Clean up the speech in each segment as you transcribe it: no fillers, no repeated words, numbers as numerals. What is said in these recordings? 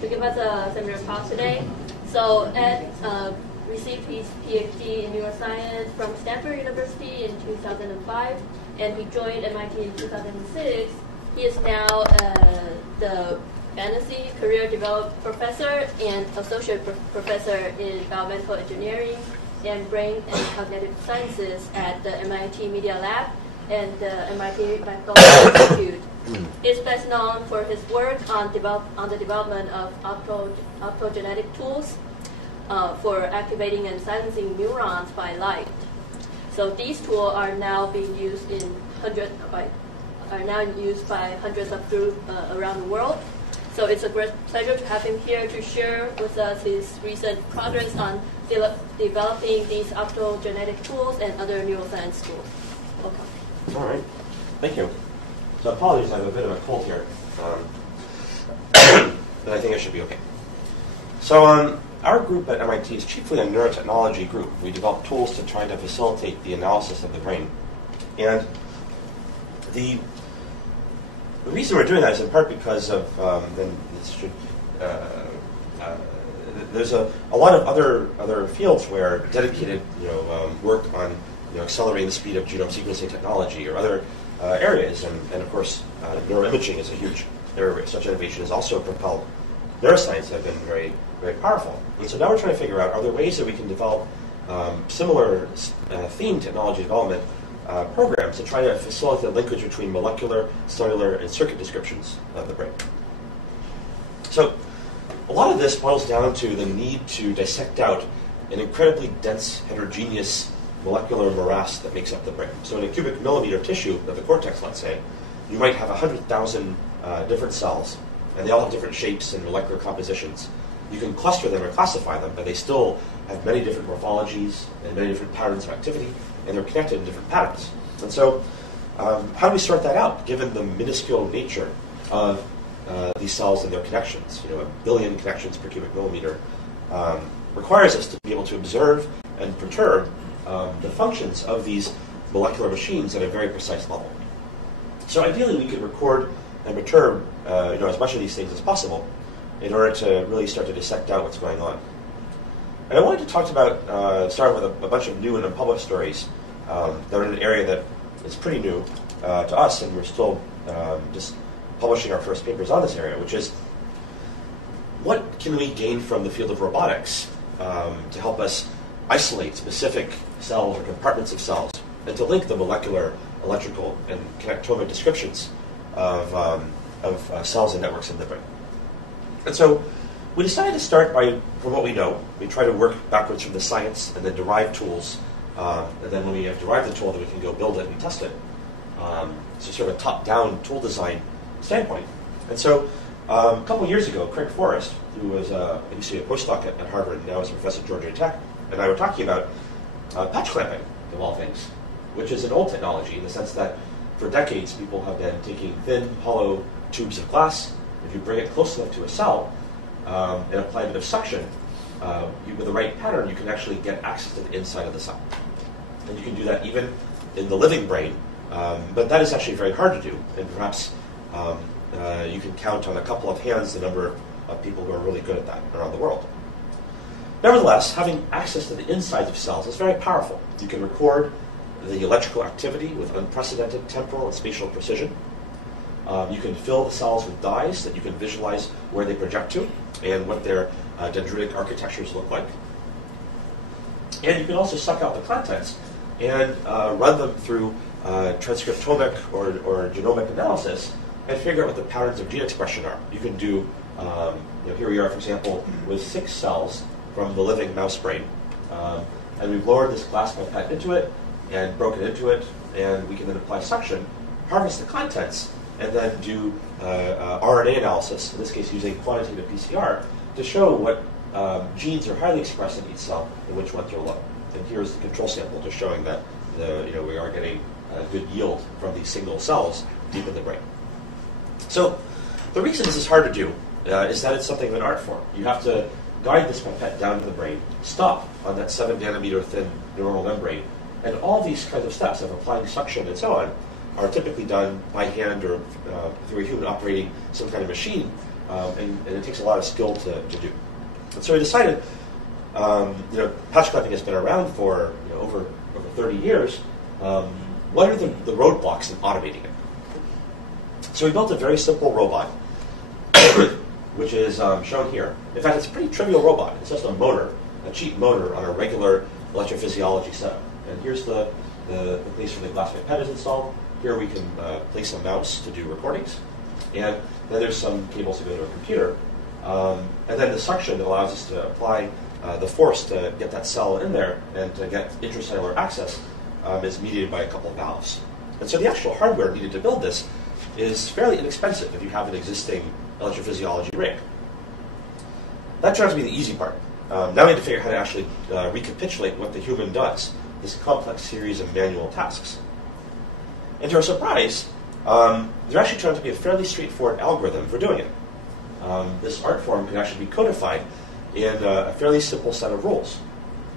to give us a seminar talk today. So Ed received his PhD in neuroscience from Stanford University in 2005, and he joined MIT in 2006. He is now the fantasy career development professor and associate professor in biomedical engineering and brain and cognitive sciences at the MIT Media Lab and the MIT Medical Institute. He's best known for his work on the development of optogenetic tools for activating and silencing neurons by light. So these tools are now being used by hundreds of groups around the world. So it's a great pleasure to have him here to share with us his recent progress on developing these optogenetic tools and other neuroscience tools. Welcome. All right. Thank you. So apologies, I have a bit of a cold here. But I think I should be okay. So our group at MIT is chiefly a neurotechnology group. We develop tools to try to facilitate the analysis of the brain. And the reason we're doing that is in part because of there's a lot of other fields where dedicated work on accelerating the speed of genome sequencing technology or other areas, and of course neuroimaging is a huge area where such innovation has also propelled neuroscience that have been very, very powerful. And so now we're trying to figure out, are there ways that we can develop similar theme technology development programs to try to facilitate the linkage between molecular, cellular, and circuit descriptions of the brain. So a lot of this boils down to the need to dissect out an incredibly dense, heterogeneous molecular morass that makes up the brain. So in a cubic millimeter tissue of the cortex, let's say, you might have 100,000 different cells, and they all have different shapes and molecular compositions. You can cluster them or classify them, but they still have many different morphologies and many different patterns of activity, and they're connected in different patterns. And so how do we sort that out, given the minuscule nature of these cells and their connections? 1 billion connections per cubic millimeter requires us to be able to observe and perturb the functions of these molecular machines at a very precise level. So ideally, we could record and perturb as much of these things as possible in order to really start to dissect out what's going on. And I wanted to talk about, start with a bunch of new and unpublished stories that are in an area that is pretty new to us, and we're still just publishing our first papers on this area, which is what can we gain from the field of robotics to help us isolate specific cells or compartments of cells and to link the molecular, electrical, and connectomic descriptions of cells and networks in the brain. And so we decided to start from what we know. We try to work backwards from the science and then derive tools. And then when we have derived the tool, then we can go build it and test it. So sort of a top-down tool design standpoint. And so a couple years ago, Craig Forrest, who was used to be a postdoc at Harvard and now is a professor at Georgia Tech, and I were talking about patch clamping, of all things, which is an old technology in the sense that for decades people have been taking thin, hollow tubes of glass. If you bring it close enough to a cell and apply a bit of suction, with the right pattern, you can actually get access to the inside of the cell. And you can do that even in the living brain, but that is actually very hard to do, and perhaps you can count on a couple of hands the number of people who are really good at that around the world. Nevertheless, having access to the insides of cells is very powerful. You can record the electrical activity with unprecedented temporal and spatial precision. You can fill the cells with dyes that you can visualize where they project to and what their dendritic architectures look like. And you can also suck out the contents and run them through transcriptomic or genomic analysis and figure out what the patterns of gene expression are. You can do, here we are, for example, with 6 cells from the living mouse brain. And we've lowered this glass pipette into it and broken into it, and we can then apply suction, harvest the contents, and then do RNA analysis, in this case using quantitative PCR, to show what genes are highly expressed in each cell and which ones are low. And here's the control sample just showing that we are getting good yield from these single cells deep in the brain. So the reason this is hard to do is that it's something of an art form. You have to guide this pipette down to the brain, stop on that 7 nanometer thin neuronal membrane, and all these kinds of steps of applying suction and so on are typically done by hand or through a human operating some kind of machine and it takes a lot of skill to do. And so we decided, patch clamping has been around for over 30 years. What are the roadblocks in automating it? So we built a very simple robot, which is shown here. In fact, it's a pretty trivial robot. It's just a motor, a cheap motor on a regular electrophysiology setup. And here's the place where the glass pipette is installed. Here we can place a mouse to do recordings. And then there's some cables that go to a computer. And then the suction that allows us to apply the force to get that cell in there and to get intracellular access is mediated by a couple of valves. And so the actual hardware needed to build this is fairly inexpensive if you have an existing electrophysiology rig. That turns out to be the easy part. Now we have to figure out how to actually recapitulate what the human does, this complex series of manual tasks. And to our surprise, there actually turned out to be a fairly straightforward algorithm for doing it. This art form can actually be codified in a fairly simple set of rules.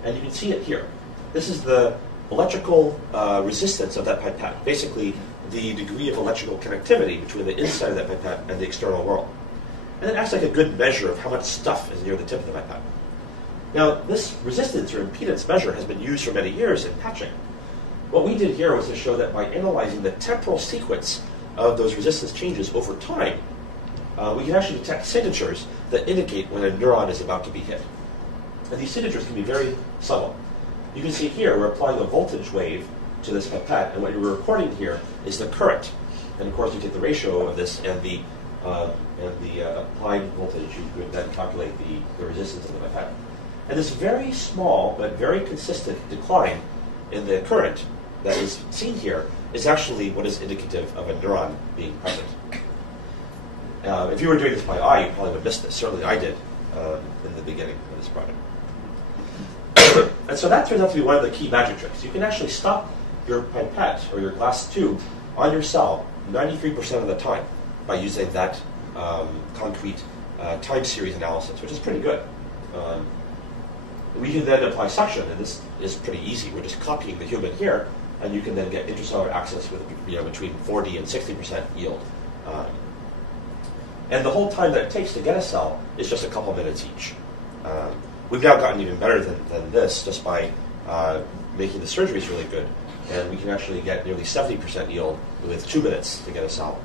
And you can see it here. This is the electrical resistance of that pipette, basically the degree of electrical connectivity between the inside of that pipette and the external world. And it acts like a good measure of how much stuff is near the tip of the pipette. Now, this resistance or impedance measure has been used for many years in patching. What we did here was to show that by analyzing the temporal sequence of those resistance changes over time, we can actually detect signatures that indicate when a neuron is about to be hit. And these signatures can be very subtle. You can see here we're applying a voltage wave to this pipette, and what you're recording here is the current. And of course, you take the ratio of this and the applied voltage. You could then calculate the resistance of the pipette. And this very small but very consistent decline in the current that is seen here is actually what is indicative of a neuron being present. If you were doing this by eye, you probably would miss this. Certainly I did in the beginning of this project. And so that turns out to be one of the key magic tricks. You can actually stop your pipette or your glass tube on your cell 93% of the time by using that concrete time series analysis, which is pretty good. We can then apply suction, and this is pretty easy. We're just copying the human here, and you can then get intracellular access with between 40 and 60% yield. And the whole time that it takes to get a cell is just a couple minutes each. We've now gotten even better than this just by making the surgeries really good. And we can actually get nearly 70% yield with 2 minutes to get a cell,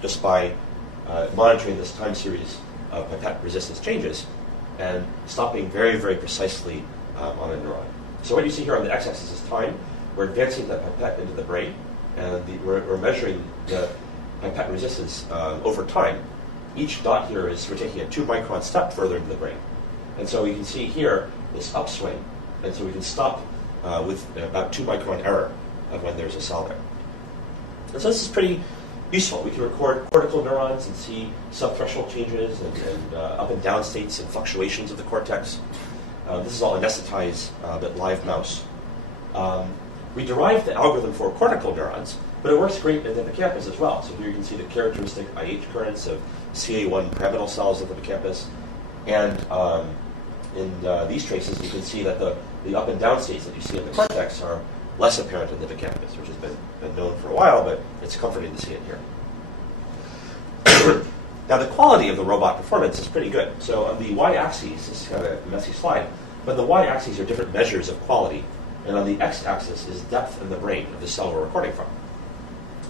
just by monitoring this time series of pipette resistance changes and stopping very, very precisely on a neuron. So what you see here on the x-axis is time. We're advancing that pipette into the brain, and we're measuring the pipette resistance over time. Each dot here is we're taking a 2-micron step further into the brain. And so you can see here this upswing. And so we can stop with about 2-micron error of when there's a cell there. And so this is pretty useful. We can record cortical neurons and see subthreshold changes and up and down states and fluctuations of the cortex. This is all anesthetized but live mouse. We derived the algorithm for cortical neurons, but it works great in the hippocampus as well. So here you can see the characteristic IH currents of CA1 pyramidal cells of the hippocampus. And in these traces, you can see that the up and down states that you see in the cortex are less apparent in the hippocampus, which has been known for a while, but it's comforting to see it here. Now, the quality of the robot performance is pretty good. So on the y-axis, this is kind of a messy slide, but the y-axis are different measures of quality, and on the x-axis is depth in the brain of the cell we're recording from.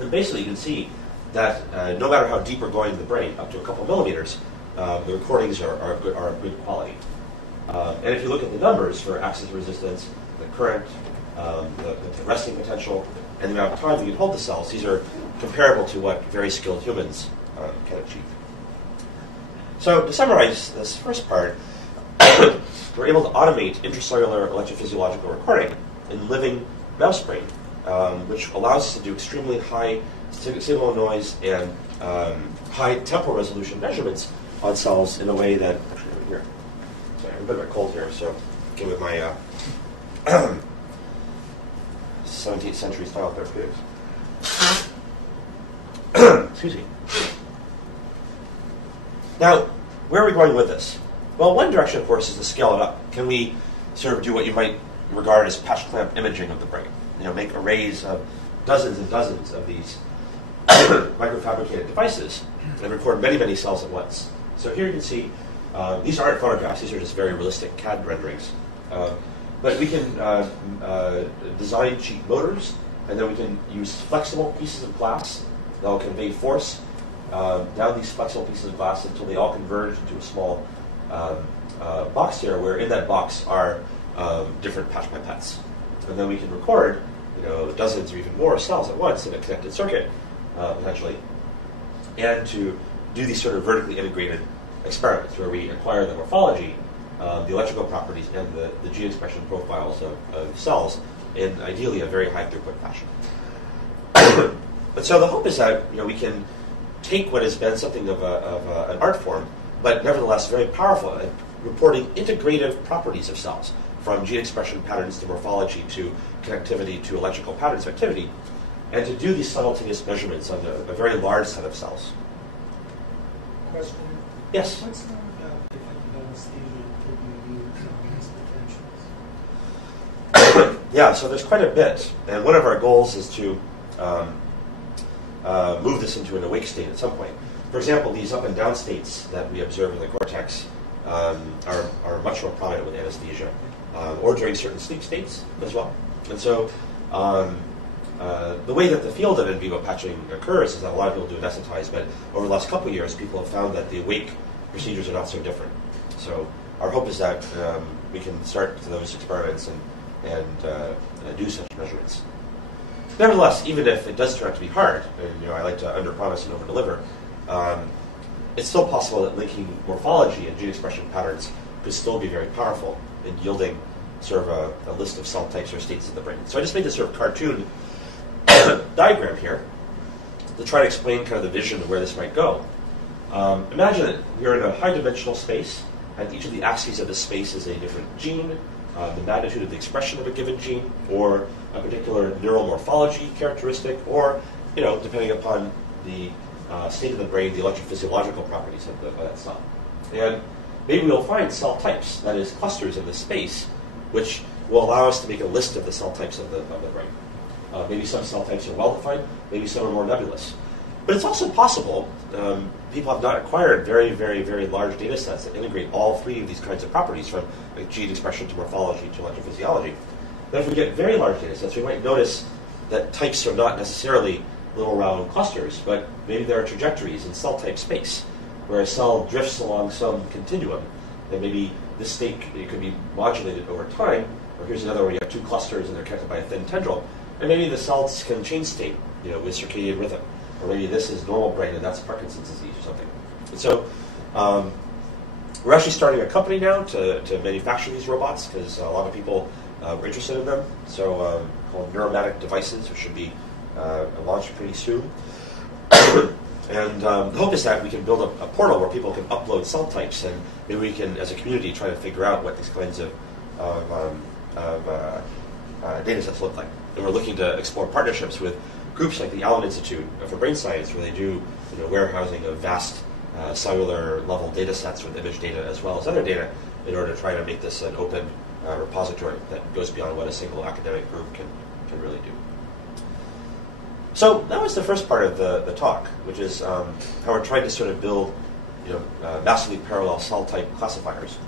And basically, you can see that no matter how deep we're going in the brain, up to a couple millimeters, the recordings are of good quality. And if you look at the numbers for axis resistance, the current, the resting potential, and the amount of time you can hold the cells, these are comparable to what very skilled humans can achieve. So to summarize this first part, we're able to automate intracellular electrophysiological recording in living mouse brain, which allows us to do extremely high signal noise and high temporal resolution measurements on cells in a way that, actually over here, sorry, I'm a bit of a cold here, so get with my 17th century style therapeutics. Excuse me. Now, where are we going with this? Well, one direction, of course, is to scale it up. Can we sort of do what you might regard as patch clamp imaging of the brain? Make arrays of dozens and dozens of these microfabricated devices and record many, many cells at once. So here you can see, these aren't photographs, these are just very realistic CAD renderings. But we can design cheap motors, and then we can use flexible pieces of glass that will convey force down these flexible pieces of glass until they all converge into a small box here, where in that box are different patch pipettes. And then we can record, dozens or even more cells at once in a connected circuit, potentially, and to do these sort of vertically integrated experiments where we acquire the morphology, the electrical properties, and the gene expression profiles of cells in ideally a very high throughput fashion. But so the hope is that we can take what has been something of an art form, but nevertheless very powerful at reporting integrative properties of cells, from gene expression patterns to morphology to connectivity to electrical patterns of activity, and to do these simultaneous measurements on a very large set of cells. Question? Yes? What's known about the effect of anesthesia could be used on these potentials? Yeah, so there's quite a bit, and one of our goals is to move this into an awake state at some point. For example, these up and down states that we observe in the cortex are much more prominent with anesthesia, or during certain sleep states as well. And so the way that the field of in vivo patching occurs is that a lot of people do anesthetized, but over the last couple of years, people have found that the awake procedures are not so different. So our hope is that we can start those experiments and do such measurements. Nevertheless, even if it does turn out to be hard, and I like to underpromise and overdeliver, it's still possible that linking morphology and gene expression patterns could still be very powerful in yielding sort of a list of cell types or states of the brain. So I just made this sort of cartoon diagram here to try to explain kind of the vision of where this might go. Imagine that you're in a high-dimensional space, and each of the axes of this space is a different gene, the magnitude of the expression of a given gene, or a particular neural morphology characteristic, or, depending upon the state of the brain, the electrophysiological properties of that cell. And maybe we'll find cell types, that is, clusters in this space, which will allow us to make a list of the cell types of the brain. Maybe some cell types are well-defined, maybe some are more nebulous. But it's also possible, people have not acquired very, very, very large data sets that integrate all three of these kinds of properties, from gene expression to morphology to electrophysiology. Then if we get very large data sets, we might notice that types are not necessarily little round clusters, but maybe there are trajectories in cell type space, where a cell drifts along some continuum, and maybe this state it could be modulated over time, or here's another where you have two clusters and they're connected by a thin tendril, and maybe the cells can change state, with circadian rhythm, or maybe this is normal brain and that's Parkinson's disease or something. And so we're actually starting a company now to manufacture these robots, because a lot of people were interested in them. So called Neuromatic Devices, which should be launched pretty soon. And the hope is that we can build a portal where people can upload cell types, and maybe we can, as a community, try to figure out what these kinds of data sets look like. And we're looking to explore partnerships with groups like the Allen Institute for Brain Science, where they do warehousing of vast cellular level data sets with image data as well as other data, in order to try to make this an open repository that goes beyond what a single academic group can really do. So that was the first part of the talk, which is how we're trying to sort of build massively parallel cell type classifiers.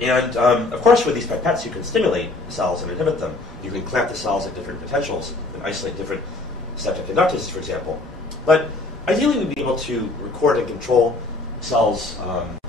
And of course, with these pipettes, you can stimulate cells and inhibit them. You can clamp the cells at different potentials and isolate different septic conductances, for example. But ideally, we'd be able to record and control cells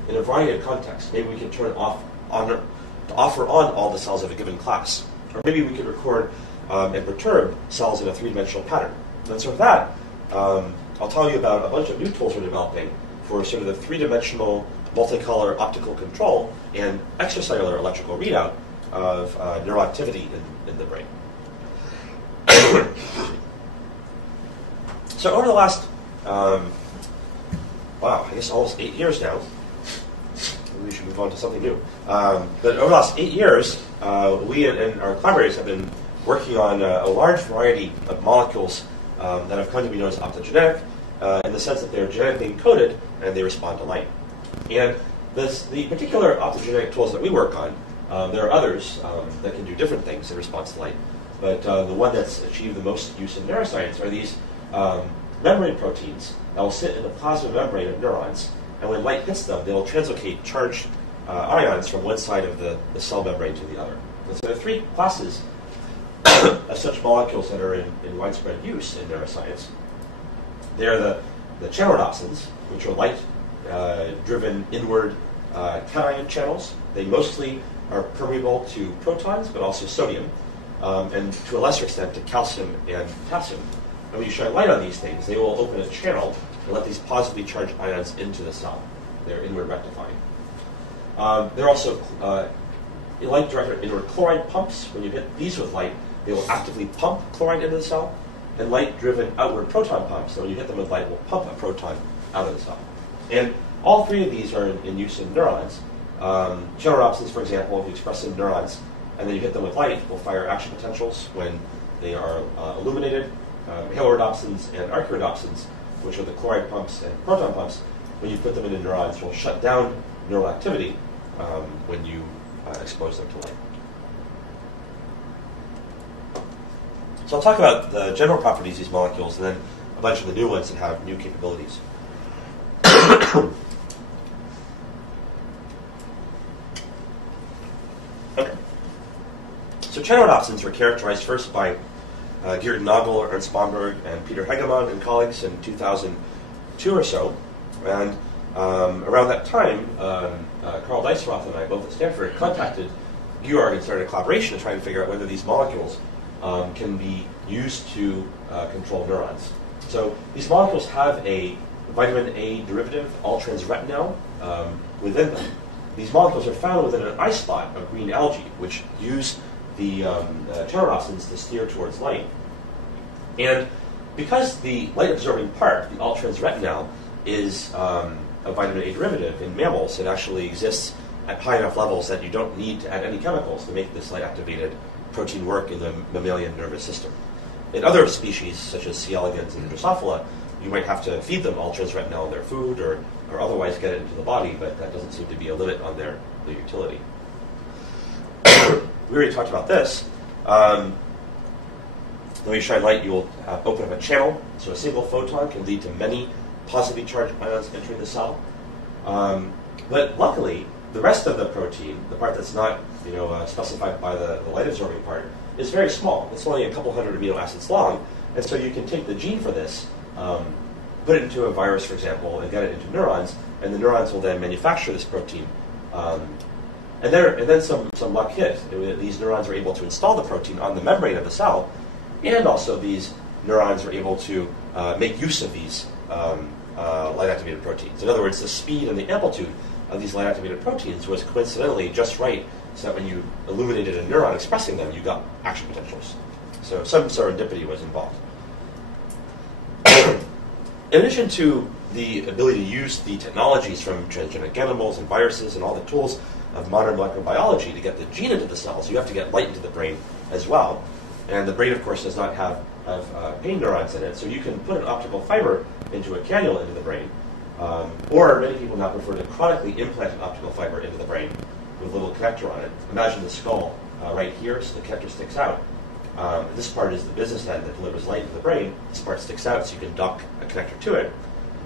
in a variety of contexts. Maybe we can turn off to offer on all the cells of a given class. Or maybe we could record and perturb cells in a three-dimensional pattern. And so with that, I'll tell you about a bunch of new tools we're developing for sort of the three-dimensional multicolor optical control and extracellular electrical readout of neuroactivity in the brain. So over the last, I guess almost 8 years now, we should move on to something new. But over the last 8 years, we and our collaborators have been working on a large variety of molecules that have come to be known as optogenetic, in the sense that they're genetically encoded and they respond to light. And the particular optogenetic tools that we work on, there are others that can do different things in response to light. but the one that's achieved the most use in neuroscience are these membrane proteins that will sit in the plasma membrane of neurons, and when light hits them, they will translocate charged ions from one side of the cell membrane to the other. And so there are three classes of such molecules that are in widespread use in neuroscience. They are the channelrhodopsins, which are light-driven inward cation channels. They mostly are permeable to protons, but also sodium, and to a lesser extent to calcium and potassium. And when you shine light on these things, they will open a channel and let these positively charged ions into the cell. They're inward rectifying. They're also light-directed inward chloride pumps. When you hit these with light, they will actively pump chloride into the cell. And light-driven outward proton pumps, so when you hit them with light, will pump a proton out of the cell. And all three of these are in use in neurons. Channelrhodopsins, for example, if you express in neurons, and then you hit them with light, will fire action potentials when they are illuminated. Halo-rhodopsins and archaeorhodopsins, which are the chloride pumps and proton pumps, when you put them into neurons, will shut down neural activity when you expose them to light. So I'll talk about the general properties of these molecules and then a bunch of the new ones that have new capabilities. Okay. So channelrhodopsins were characterized first by Geert Nagel, Ernst Bomberg, and Peter Hegemann and colleagues in 2002 or so. And around that time, Carl Dijsselroth and I, both at Stanford, contacted Georg and started a collaboration to try and figure out whether these molecules can be used to control neurons. So these molecules have a vitamin A derivative, all-trans-retinal, within them. These molecules are found within an eye spot of green algae, which use the channelrhodopsins to steer towards light. And because the light-absorbing part, the all-trans-retinal, is a vitamin A derivative in mammals, it actually exists at high enough levels that you don't need to add any chemicals to make this light-activated protein work in the mammalian nervous system. In other species, such as C. elegans and Drosophila, you might have to feed them all-trans-retinal in their food or otherwise get it into the body, but that doesn't seem to be a limit on their utility. We already talked about this. When you shine light, you will open up a channel, so a single photon can lead to many positively charged ions entering the cell. But luckily, the rest of the protein, the part that's not specified by the light-absorbing part, is very small. It's only a couple hundred amino acids long, and so you can take the gene for this, put it into a virus, for example, and get it into neurons, and the neurons will then manufacture this protein. And then some luck hit. These neurons are able to install the protein on the membrane of the cell, and also these neurons are able to make use of these light-activated proteins. In other words, the speed and the amplitude of these light-activated proteins was coincidentally just right, so that when you illuminated a neuron expressing them, you got action potentials. So some serendipity was involved. In addition to the ability to use the technologies from transgenic animals and viruses and all the tools of modern molecular biology to get the gene into the cells, you have to get light into the brain as well. And the brain, of course, does not have pain neurons in it, so you can put an optical fiber into a cannula into the brain. Or many people now prefer to chronically implant an optical fiber into the brain with a little connector on it. Imagine the skull right here, so the connector sticks out. This part is the business end that delivers light to the brain. This part sticks out, so you can dock a connector to it.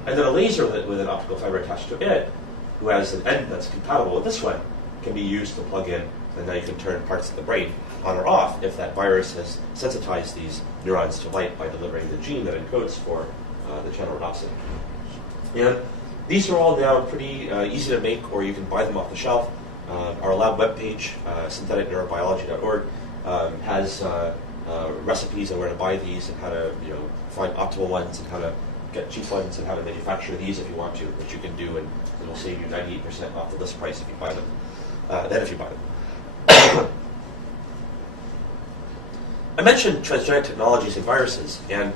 And then a laser with an optical fiber attached to it, who has an end that's compatible with this one, can be used to plug in, and now you can turn parts of the brain on or off if that virus has sensitized these neurons to light by delivering the gene that encodes for the channelrhodopsin. And these are all now pretty easy to make, or you can buy them off the shelf. Our lab webpage, syntheticneurobiology.org, has recipes on where to buy these and how to find optimal ones and how to get cheap ones and how to manufacture these if you want to, which you can do, and it will save you 98% off the list price if you buy them. If you buy them. I mentioned transgenic technologies and viruses, and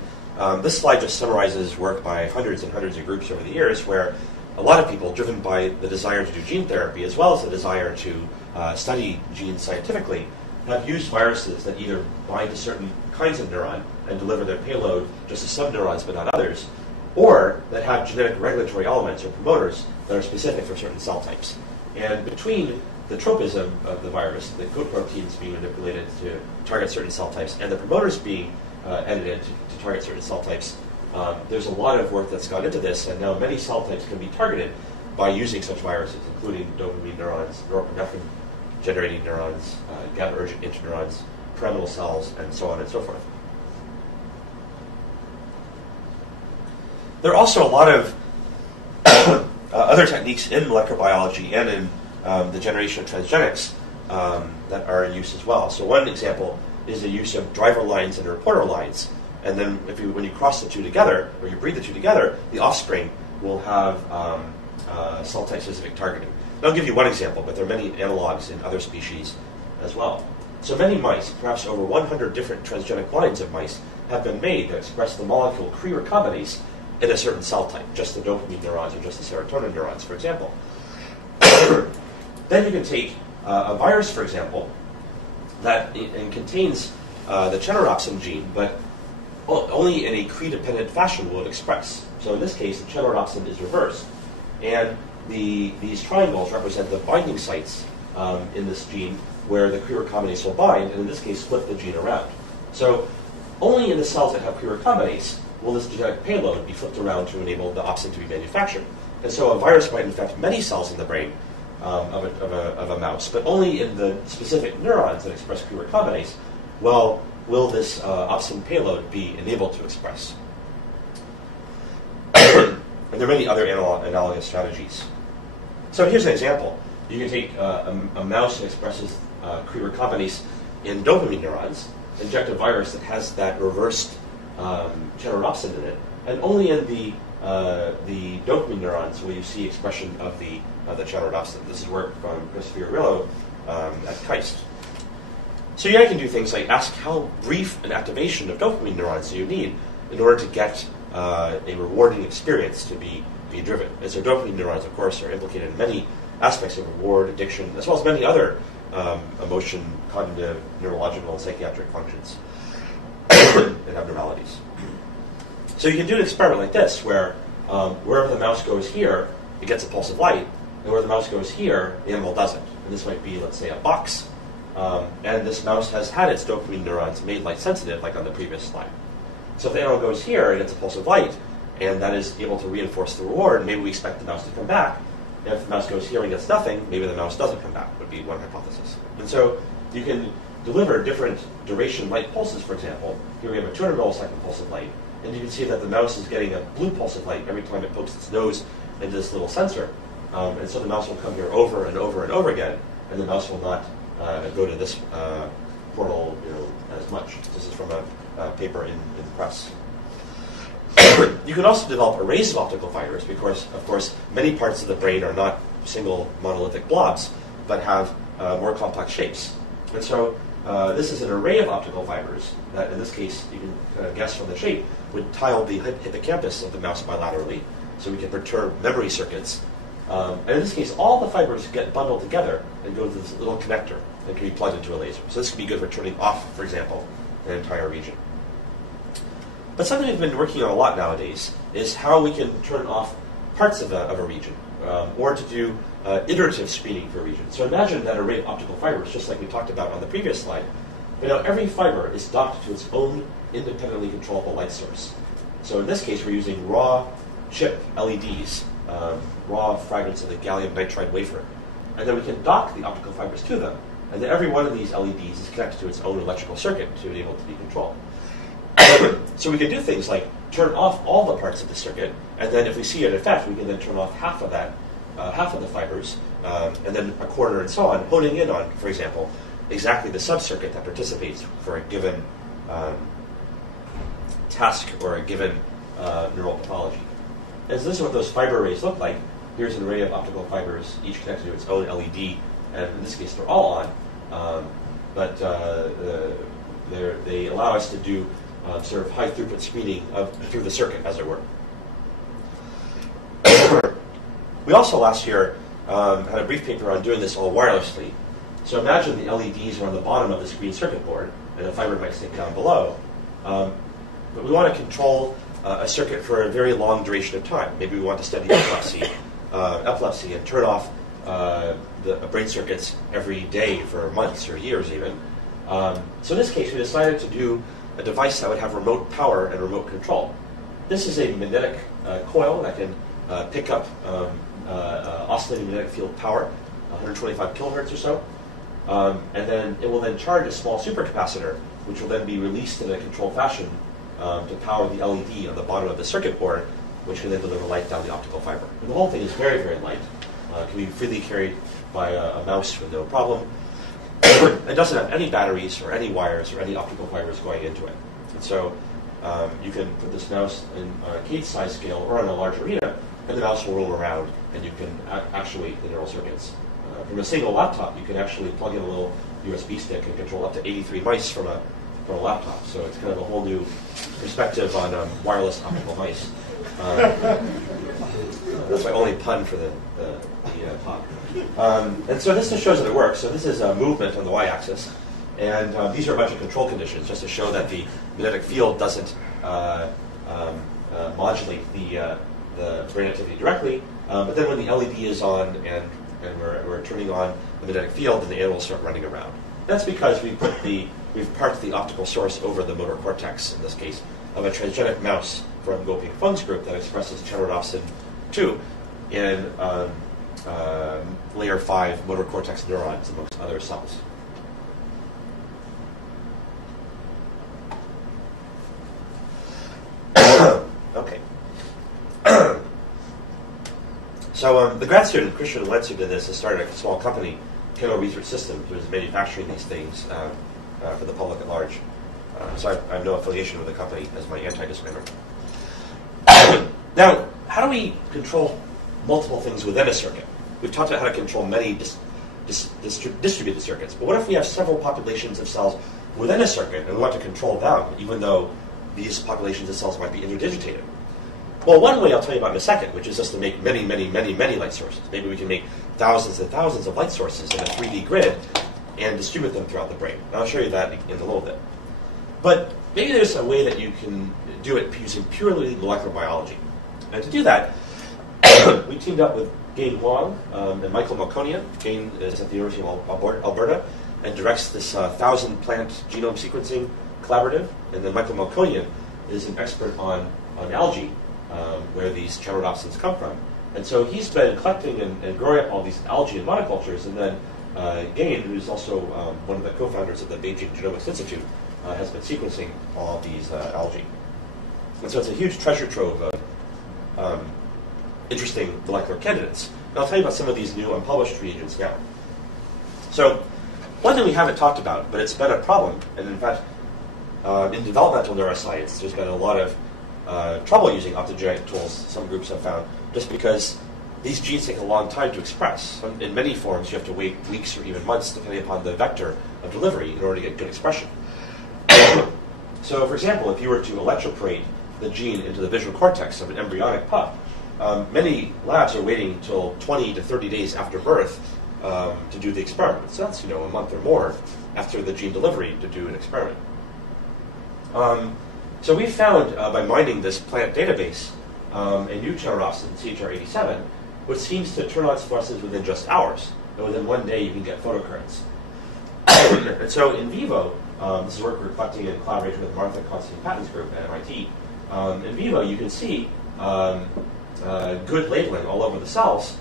this slide just summarizes work by hundreds and hundreds of groups over the years where a lot of people, driven by the desire to do gene therapy as well as the desire to study genes scientifically, have used viruses that either bind to certain kinds of neuron and deliver their payload just to some neurons but not others, or that have genetic regulatory elements or promoters that are specific for certain cell types. And between the tropism of the virus, the code proteins being manipulated to target certain cell types, and the promoters being edited to target certain cell types. There's a lot of work that's gone into this, and now many cell types can be targeted by using such viruses, including dopamine neurons, norepinephrine-generating neurons, GABAergic interneurons, pyramidal cells, and so on and so forth. There are also a lot of other techniques in molecular biology and in the generation of transgenics that are in use as well. So one example is the use of driver lines and reporter lines. And then when you cross the two together, or you breed the two together, the offspring will have cell type specific targeting. And I'll give you one example, but there are many analogs in other species as well. So many mice, perhaps over 100 different transgenic lines of mice, have been made that express the molecule Cre-recombinase in a certain cell type, just the dopamine neurons or just the serotonin neurons, for example. Then you can take a virus, for example, that contains the channelrhodopsin gene, but only in a Cre-dependent fashion will it express. So in this case, the channelrhodopsin is reversed. And these triangles represent the binding sites in this gene where the Cre-recombinase will bind, and in this case, flip the gene around. So only in the cells that have Cre-recombinase will this genetic payload be flipped around to enable the opsin to be manufactured. And so a virus might infect many cells in the brain of a mouse, but only in the specific neurons that express Cre-recombinase will this opsin payload be enabled to express. And there are many other analogous strategies. So here's an example. You can take a mouse that expresses Cre-recombinase in dopamine neurons, inject a virus that has that reversed channelrhodopsin in it, and only in the dopamine neurons will you see expression of the channelrhodopsin. This is work from Chris Fiorillo at KAIST. So you can do things like ask how brief an activation of dopamine neurons do you need in order to get a rewarding experience to be driven. And so dopamine neurons, of course, are implicated in many aspects of reward, addiction, as well as many other emotion, cognitive, neurological, and psychiatric functions and abnormalities. So you can do an experiment like this, where wherever the mouse goes here, it gets a pulse of light, and where the mouse goes here, the animal doesn't. And this might be, let's say, a box. And this mouse has had its dopamine neurons made light sensitive, like on the previous slide. So if the animal goes here, it gets a pulse of light, and that is able to reinforce the reward, maybe we expect the mouse to come back. And if the mouse goes here and gets nothing, maybe the mouse doesn't come back, would be one hypothesis. And so you can deliver different duration light pulses, for example. Here we have a 200 millisecond pulse of light, and you can see that the mouse is getting a blue pulse of light every time it pokes its nose into this little sensor. And so the mouse will come here over and over and over again, and the mouse will not go to this portal as much. This is from a paper in the press. You can also develop arrays of optical fibers because, of course, many parts of the brain are not single monolithic blobs, but have more complex shapes. And so this is an array of optical fibers that, in this case, you can guess from the shape, would tile the hippocampus of the mouse bilaterally, so we can perturb memory circuits. And in this case, all the fibers get bundled together and go to this little connector that can be plugged into a laser. So this could be good for turning off, for example, an entire region. But something we've been working on a lot nowadays is how we can turn off parts of a region, or to do iterative screening for a region. So imagine that array of optical fibers, just like we talked about on the previous slide, but now every fiber is docked to its own independently controllable light source. So in this case, we're using raw chip LEDs, raw fragments of the gallium nitride wafer. And then we can dock the optical fibers to them. And then every one of these LEDs is connected to its own electrical circuit to be able to be controlled. So we can do things like turn off all the parts of the circuit, and then if we see an effect, we can then turn off half of that, half of the fibers, and then a quarter and so on, honing in on, for example, exactly the sub-circuit that participates for a given task or a given neural pathology. And so this is what those fiber arrays look like. Here's an array of optical fibers, each connected to its own LED, and in this case they're all on, but they allow us to do sort of high-throughput screening through the circuit, as it were. We also last year had a brief paper on doing this all wirelessly. So imagine the LEDs are on the bottom of the screen circuit board, and the fiber might stick down below. But we want to control a circuit for a very long duration of time. Maybe we want to study epilepsy and turn off brain circuits every day for months or years even. So in this case, we decided to do a device that would have remote power and remote control. This is a magnetic coil that can pick up oscillating magnetic field power, 125 kilohertz or so, and then it will then charge a small supercapacitor, which will then be released in a controlled fashion to power the LED on the bottom of the circuit board, which can then deliver light down the optical fiber. And the whole thing is very, very light. Can be freely carried by a mouse with no problem. It doesn't have any batteries or any wires or any optical fibers going into it. And so you can put this mouse in a case size scale or on a large arena, and the mouse will roll around, and you can actuate the neural circuits. From a single laptop, you can actually plug in a little USB stick and control up to 83 mice from a laptop. So it's kind of a whole new perspective on wireless optical mice. That's my only pun for the talk. And so this just shows that it works. So this is movement on the y-axis. And these are a bunch of control conditions just to show that the magnetic field doesn't modulate the brain activity directly. But then when the LED is on and we're turning on the magnetic field, then the animals start running around. That's because we've parked the optical source over the motor cortex, in this case, of a transgenic mouse from Go Ping Feng's group that expresses channelrhodopsin 2 in layer 5 motor cortex neurons, amongst other cells. Okay. So the grad student, Christian Wentz, who did this, has started a small company, Chemical Research Systems, who is manufacturing these things for the public at large. So I have no affiliation with the company as my anti-disclaimer. Now, how do we control multiple things within a circuit? We've talked about how to control many distributed circuits, but what if we have several populations of cells within a circuit and we want to control them, even though these populations of cells might be interdigitated? Well, one way I'll tell you about in a second, which is just to make many, many, many, many light sources. Maybe we can make thousands and thousands of light sources in a 3D grid and distribute them throughout the brain. And I'll show you that in a little bit. But maybe there's a way that you can do it using purely molecular biology. And to do that, we teamed up with Gain Wang and Michael Malkonian. Gain is at the University of Alberta and directs this 1,000-plant genome sequencing collaborative. And then Michael Malkonian is an expert on algae, where these channelrhodopsins come from. And so he's been collecting and growing up all these algae in monocultures, and then Gain, who's also one of the co-founders of the Beijing Genomics Institute, has been sequencing all these algae. And so it's a huge treasure trove of interesting molecular candidates. And I'll tell you about some of these new unpublished reagents now. So one thing we haven't talked about, but it's been a problem, and in fact, in developmental neuroscience, there's been a lot of trouble using optogenetic tools, some groups have found, just because these genes take a long time to express. In many forms, you have to wait weeks or even months, depending upon the vector of delivery, in order to get good expression. So, for example, if you were to electroporate the gene into the visual cortex of an embryonic pup, many labs are waiting until 20 to 30 days after birth to do the experiment. So that's, a month or more after the gene delivery to do an experiment. So we found, by mining this plant database, a new channelrhodopsin, CHR87, which seems to turn on its fluorescence within just hours. And within one day, you can get photocurrents. And so in vivo, this is work we're conducting in collaboration with Martha Constantine-Patton's group at MIT. In vivo, you can see good labeling all over the cells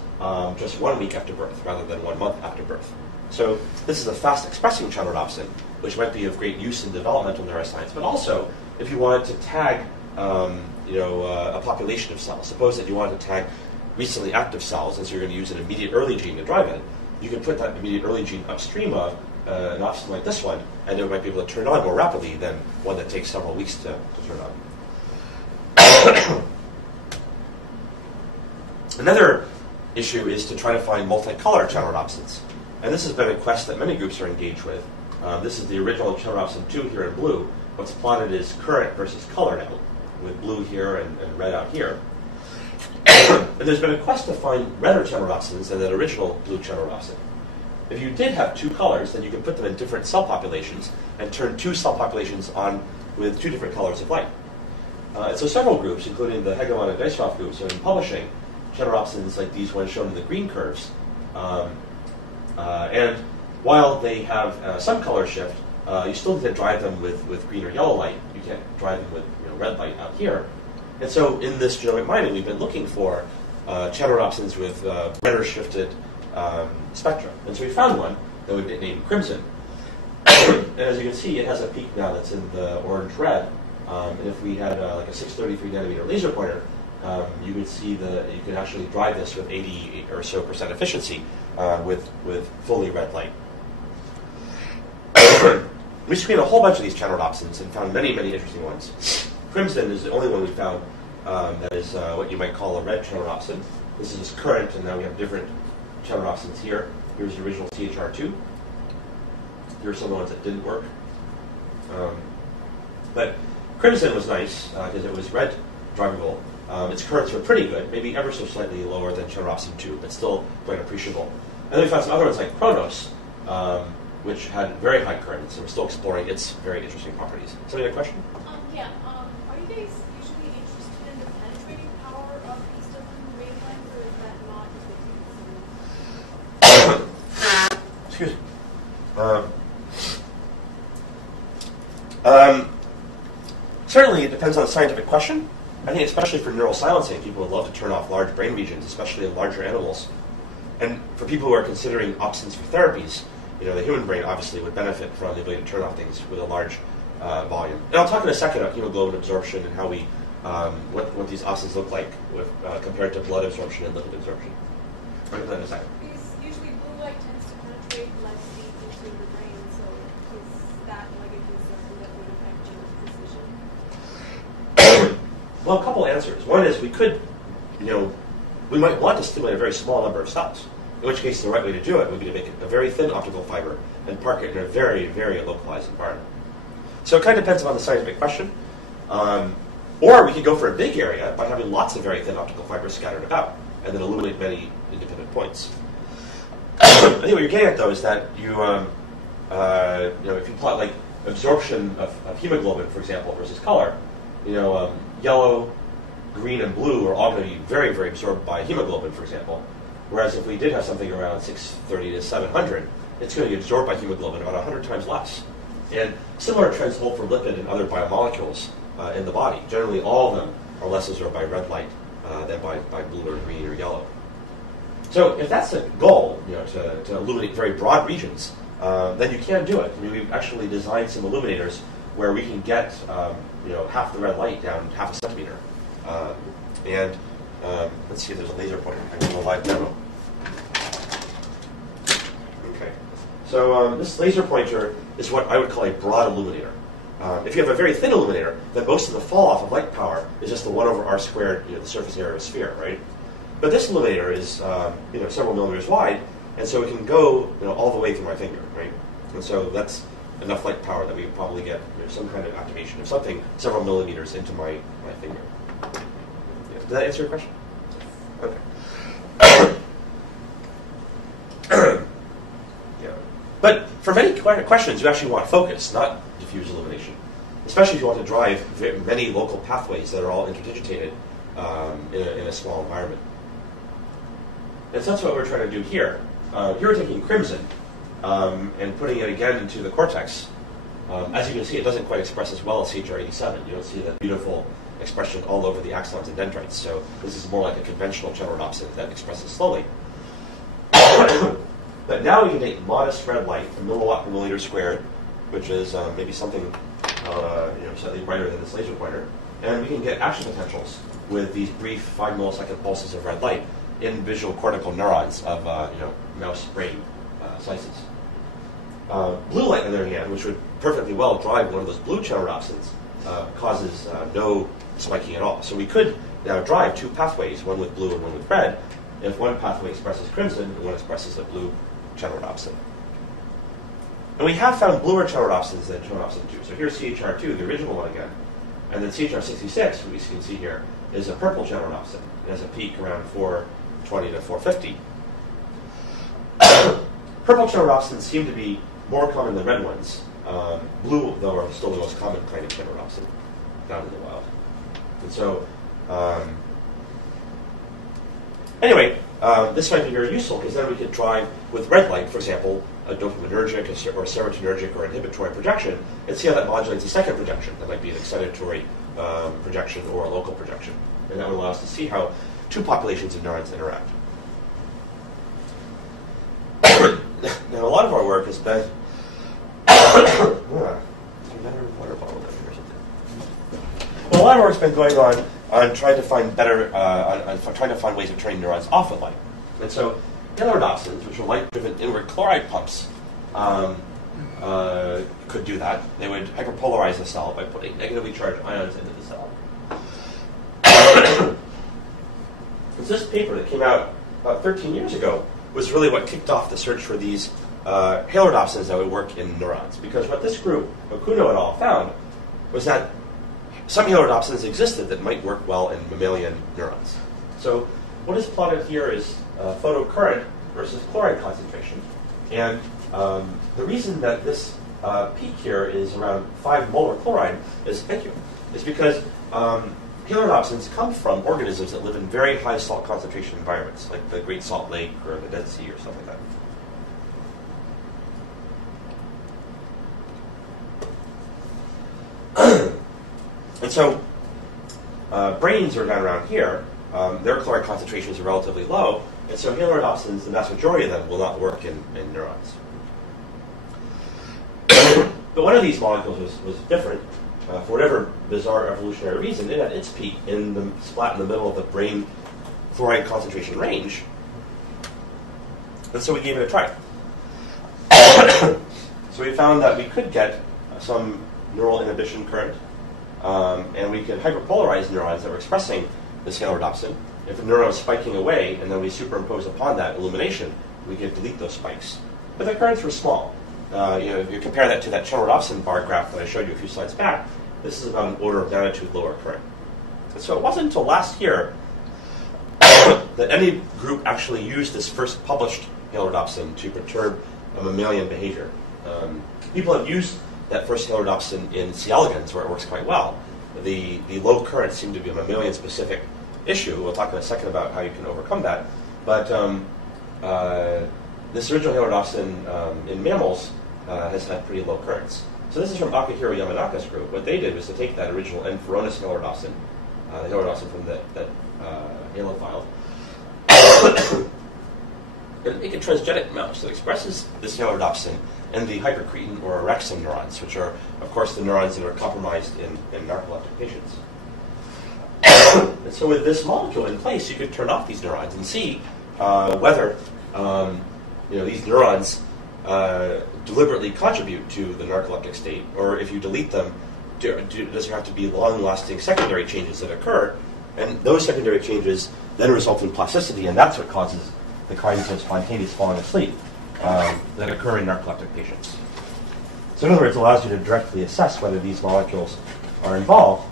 just 1 week after birth, rather than 1 month after birth. So this is a fast-expressing channelrhodopsin, which might be of great use in developmental neuroscience, but also if you wanted to tag a population of cells. Suppose that you wanted to tag recently active cells, and so you're going to use an immediate early gene to drive it. You can put that immediate early gene upstream of an opsin like this one, and it might be able to turn on more rapidly than one that takes several weeks to turn on. Another issue is to try to find multicolor channelrhodopsins. And this has been a quest that many groups are engaged with. This is the original channelrhodopsin 2 here in blue. What's plotted is current versus color now, with blue here and red out here. And there's been a quest to find redder channelrhodopsins than that original blue channelrhodopsin. If you did have two colors, then you can put them in different cell populations and turn two cell populations on with two different colors of light. And so several groups, including the Hegemon and Weishoff groups, have been publishing channelrhodopsins like these ones shown in the green curves And while they have some color shift, you still need to drive them with green or yellow light. You can't drive them with red light out here. And so in this genomic mining, we've been looking for channelrhodopsins with better shifted spectra. And so we found one that we've named Crimson. And as you can see, it has a peak now that's in the orange-red. And if we had like a 633 nanometer laser pointer, you would see you could actually drive this with 80 or so % efficiency with fully red light. We screened a whole bunch of these channelrhodopsins and found many, many interesting ones. Crimson is the only one we found that is what you might call a red channelrhodopsin. This is current, and now we have different channelrhodopsins here. Here's the original CHR2. Here are some of the ones that didn't work. But Crimson was nice because it was red drivable. Its currents were pretty good, maybe ever so slightly lower than channelrhodopsin 2, but still quite appreciable. And then we found some other ones like Chronos, which had very high currents, and we're still exploring its very interesting properties. Somebody have a question? Yeah. Are you guys usually interested in the penetrating power of these different wavelengths, or is that not just Excuse me. Certainly, it depends on the scientific question. I think especially for neural silencing, people would love to turn off large brain regions, especially in larger animals. And for people who are considering opsins for therapies, the human brain obviously would benefit from the ability to turn off things with a large volume. And I'll talk in a second about hemoglobin absorption and how we, what these opsins look like with, compared to blood absorption and lipid absorption. I'll get that in a second. Because usually blue light tends to penetrate less deep into the brain, so is that like a concern that would affect your precision? Well, a couple answers. One is we could, we might want to stimulate a very small number of cells, in which case the right way to do it would be to make a very thin optical fiber and park it in a very, very localized environment. So it kind of depends on the scientific question. Or we could go for a big area by having lots of very thin optical fibers scattered about and then illuminate many independent points. I think what you're getting at, though, is that if you plot like absorption of hemoglobin, for example, versus color, yellow, green, and blue are all going to be very, very absorbed by hemoglobin, for example. Whereas if we did have something around 630 to 700, it's going to be absorbed by hemoglobin about 100 times less. And similar trends hold for lipid and other biomolecules in the body. Generally, all of them are less absorbed by red light than by blue or green or yellow. So if that's the goal, to illuminate very broad regions, then you can do it. I mean, we've actually designed some illuminators where we can get half the red light down half a centimeter. Let's see if there's a laser pointer. I can do a live demo. Okay. So this laser pointer is what I would call a broad illuminator. If you have a very thin illuminator, then most of the fall off of light power is just the 1 over r squared, the surface area of a sphere, right? But this illuminator is several millimeters wide, and so it can go all the way through my finger, right? And so that's enough light power that we would probably get some kind of activation of something several millimeters into my finger. Yeah. Did that answer your question? Okay. Yeah. But for many questions, you actually want focus, not diffuse illumination. Especially if you want to drive many local pathways that are all interdigitated in a small environment. And so that's what we're trying to do here. Here we're taking crimson and putting it again into the cortex. As you can see, it doesn't quite express as well as CHR87. You don't see that beautiful expression all over the axons and dendrites. So this is more like a conventional channelrhodopsin that expresses slowly. But now we can take modest red light, a milliwatt per milliliter squared, which is maybe something slightly brighter than this laser pointer, and we can get action potentials with these brief 5 millisecond pulses of red light in visual cortical neurons of mouse brain slices. Blue light, on the other hand, which would perfectly well drive one of those blue channelrhodopsins, causes no spiking at all. So we could now drive 2 pathways, one with blue and one with red, if one pathway expresses crimson and one expresses a blue channelrhodopsin. And we have found bluer channelrhodopsins than channelrhodopsin 2. So here's CHR2, the original one again. And then CHR66, what we can see here, is a purple channelrhodopsin. It has a peak around 420 to 450. Purple channelrhodopsins seem to be more common than red ones. Blue, though, are still the most common kind of channelrhodopsin found in the wild. And so, Anyway, this might be very useful because then we could try with red light, for example, a dopaminergic or serotonergic or inhibitory projection, and see how that modulates a second projection. That might be an excitatory projection or a local projection. And that would allow us to see how two populations of neurons interact. Now, a lot of our work has been Well, a lot of work's been going on trying to find better, on trying to find ways of turning neurons off with light. And so, channelrhodopsins, which are light-driven inward chloride pumps, could do that. They would hyperpolarize the cell by putting negatively charged ions into the cell. So this paper that came out about 13 years ago was really what kicked off the search for these halorhodopsins that would work in neurons. Because what this group, Okuno et al., found was that some halorhodopsins existed that might work well in mammalian neurons. So what is plotted here is photocurrent versus chloride concentration. And the reason that this peak here is around 5 molar chloride is because halorhodopsins come from organisms that live in very high salt concentration environments, like the Great Salt Lake or the Dead Sea or something like that. And so brains are down around here. Their chloride concentrations are relatively low, and so halorhodopsins, the vast majority of them, will not work in neurons. But one of these molecules was different. For whatever bizarre evolutionary reason, it had its peak in the splat in the middle of the brain chloride concentration range. And so we gave it a try. So we found that we could get some neural inhibition current, and we could hyperpolarize neurons that were expressing this halorhodopsin. If a neuron is spiking away, and then we superimpose upon that illumination, we could delete those spikes. But the currents were small. If you compare that to that channelrhodopsin bar graph that I showed you a few slides back, this is about an order of magnitude lower current. And so it wasn't until last year that any group actually used this first published halorhodopsin to perturb a mammalian behavior. People have used that first halorhodopsin in C. elegans, where it works quite well. The low currents seem to be a mammalian-specific issue. We'll talk in a second about how you can overcome that. But this original halorhodopsin in mammals has had pretty low currents. So this is from Akihiro Yamanaka's group. What they did was to take that original N-furanus halorhodopsin, the halorhodopsin from that halofile, and make a transgenic mouse that expresses this halorhodopsin in the hypercretin or orexin neurons, which are, of course, the neurons that are compromised in narcoleptic patients. And so with this molecule in place, you could turn off these neurons and see whether these neurons deliberately contribute to the narcoleptic state, or if you delete them, does there have to be long-lasting secondary changes that occur? And those secondary changes then result in plasticity, and that's what causes the kinds of spontaneous falling asleep that occur in narcoleptic patients. So in other words, it allows you to directly assess whether these molecules are involved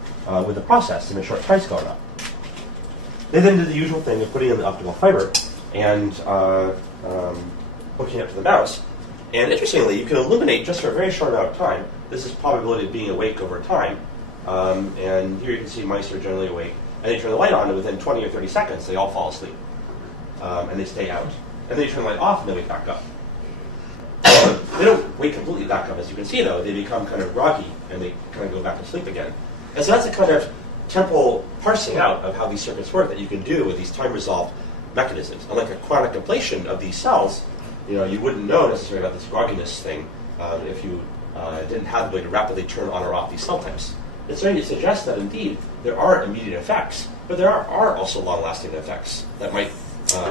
with the process in a short timescale or not. They then did the usual thing of putting in the optical fiber and hooking it up to the mouse. And interestingly, you can illuminate just for a very short amount of time. This is probability of being awake over time. And here you can see mice are generally awake. And they turn the light on, and within 20 or 30 seconds, they all fall asleep. And they stay out. And then you turn the light off, and they wake back up. They don't wake completely back up, as you can see, though. They become kind of groggy, and they kind of go back to sleep again. And so that's a kind of temporal parsing out of how these circuits work that you can do with these time-resolved mechanisms. Unlike a chronic ablation of these cells, you wouldn't know necessarily about this grogginess thing if you didn't have a way to rapidly turn on or off these cell types. It's starting to suggest that indeed there are immediate effects, but there are also long-lasting effects that might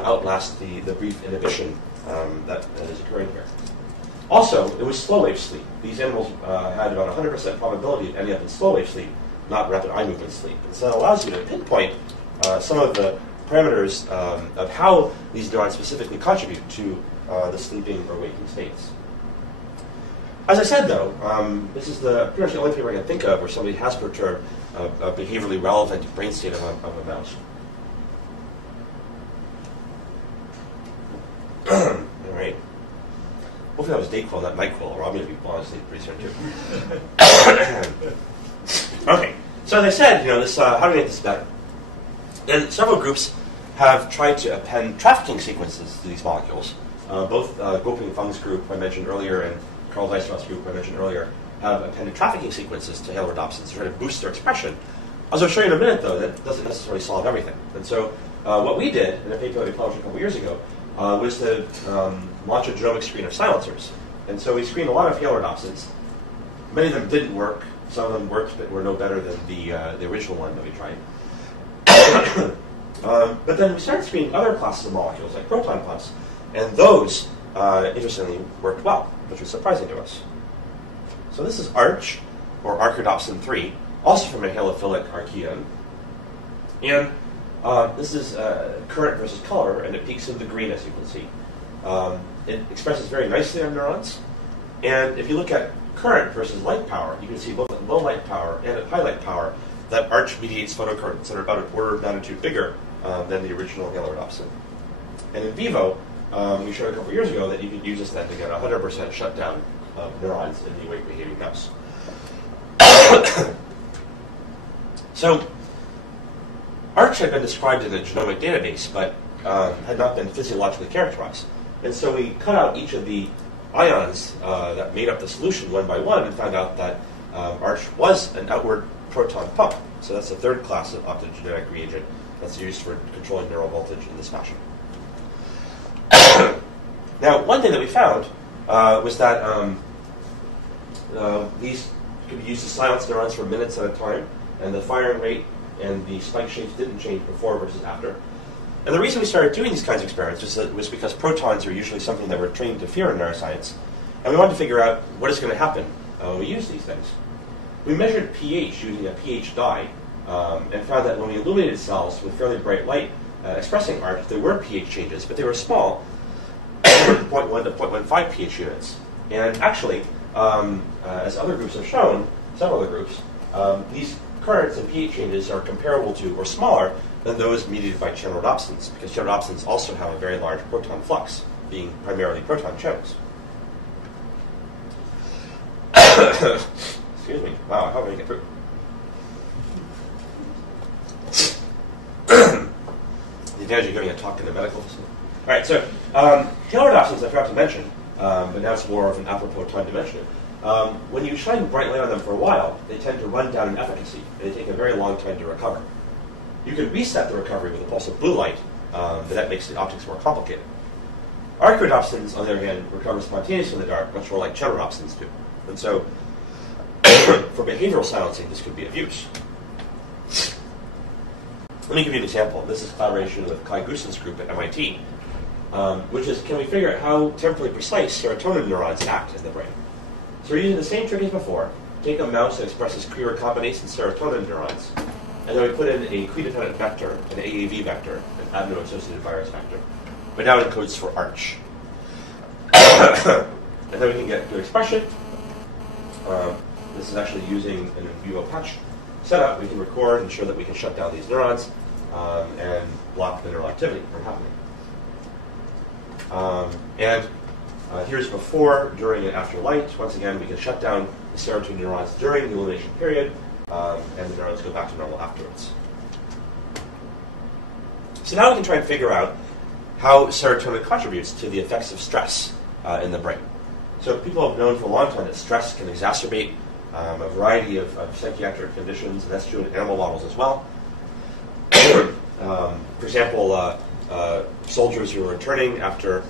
outlast the brief inhibition that is occurring here. Also, it was slow-wave sleep. These animals had about 100% probability of ending up in slow-wave sleep, not rapid eye movement sleep. And so that allows you to pinpoint some of the parameters of how these neurons specifically contribute to the sleeping or waking states. As I said, though, this is pretty much the only paper I can think of where somebody has perturbed a behaviorally relevant brain state of a mouse. All right. Hopefully that was Dayquil, not NyQuil, or I'm going to be falling asleep pretty soon, too. Okay. So as I said, how do we make this better? And several groups have tried to append trafficking sequences to these molecules. Both Guoping Feng's group I mentioned earlier and Carl Weisroth's group I mentioned earlier have appended trafficking sequences to channelrhodopsins to try to boost their expression. As I'll show you in a minute, though, that doesn't necessarily solve everything. And so what we did in a paper that we published a couple years ago was to launch a genomic screen of silencers. And so we screened a lot of channelrhodopsins. Many of them didn't work. Some of them worked but were no better than the original one that we tried. But then we started screening other classes of molecules, like proton pumps, and those, interestingly, worked well, which was surprising to us. So this is ARCH, or archrhodopsin 3, also from a halophilic archaean. And this is current versus color, and it peaks in the green, as you can see. It expresses very nicely on neurons. And if you look at current versus light power, you can see both at low light power and at high light power that ARCH mediates photocurrents that are about an order of magnitude bigger than the original channelrhodopsin. And in vivo, we showed a couple years ago that you could use this then to get 100% shutdown of neurons in the awake behaving mouse. So, ARCH had been described in a genomic database, but had not been physiologically characterized. And so we cut out each of the ions that made up the solution one by one and found out that ARCH was an outward proton pump. So that's the third class of optogenetic reagent that's used for controlling neural voltage in this fashion. Now, one thing that we found was that these could be used to silence neurons for minutes at a time, and the firing rate and the spike shapes didn't change before versus after. And the reason we started doing these kinds of experiments was because protons are usually something that we're trained to fear in neuroscience, and we wanted to figure out what is going to happen when we use these things. We measured pH using a pH dye, and found that when we illuminated cells with fairly bright light expressing ARCH, there were pH changes, but they were small, 0.1 to 0.15 pH units. And actually, as other groups have shown, several other groups, these currents and pH changes are comparable to or smaller than those mediated by channelrhodopsins, because channelrhodopsins also have a very large proton flux, being primarily proton channels. Excuse me. Wow, how did I get through? The advantage of giving a talk in a medical facility. All right, so channelrhodopsins I forgot to mention, but now it's more of an apropos time to mention it. When you shine bright light on them for a while, they tend to run down in efficacy, and they take a very long time to recover. You can reset the recovery with a pulse of blue light, but that makes the optics more complicated. Archrhodopsins, on the other hand, recover spontaneously in the dark, much more like channelrhodopsins do. And so, for behavioral silencing, this could be of use. Let me give you an example. This is collaboration with Kai Goosen's group at MIT, which is, can we figure out how temporally precise serotonin neurons act in the brain? So we're using the same trick as before. Take a mouse that expresses Cre-recombinase and serotonin neurons, and then we put in a Cre-dependent vector, an AAV vector, an adeno-associated virus vector. But now it encodes for ARCH. And then we can get good expression. This is actually using an in vivo patch setup. We can record and show that we can shut down these neurons and block the neural activity from happening. Here's before, during, and after light. Once again, we can shut down the serotonin neurons during the illumination period, and the neurons go back to normal afterwards. So now we can try and figure out how serotonin contributes to the effects of stress in the brain. So people have known for a long time that stress can exacerbate a variety of psychiatric conditions, and that's true in animal models as well. For example, soldiers who are returning after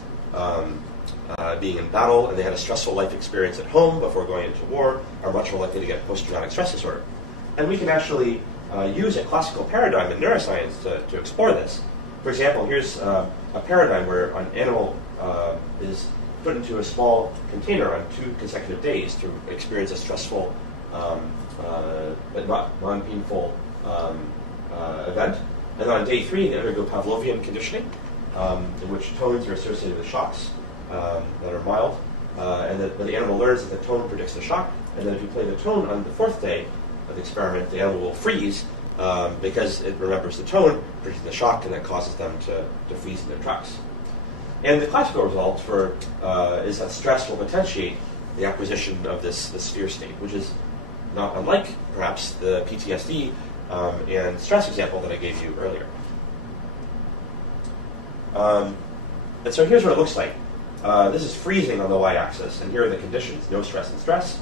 being in battle and they had a stressful life experience at home before going into war are much more likely to get post-traumatic stress disorder. And we can actually use a classical paradigm in neuroscience to explore this. For example, here's a paradigm where an animal is put into a small container on 2 consecutive days to experience a stressful but not non-painful event. And then on day 3, they undergo Pavlovian conditioning, in which tones are associated with shocks that are mild. And when the animal learns that the tone predicts the shock, and then if you play the tone on the 4th day of the experiment, the animal will freeze because it remembers the tone predicting the shock, and that causes them to freeze in their tracks. And the classical result is that stress will potentiate the acquisition of this fear state, which is not unlike, perhaps, the PTSD and stress example that I gave you earlier. And so here's what it looks like. This is freezing on the y-axis, and here are the conditions, no stress and stress.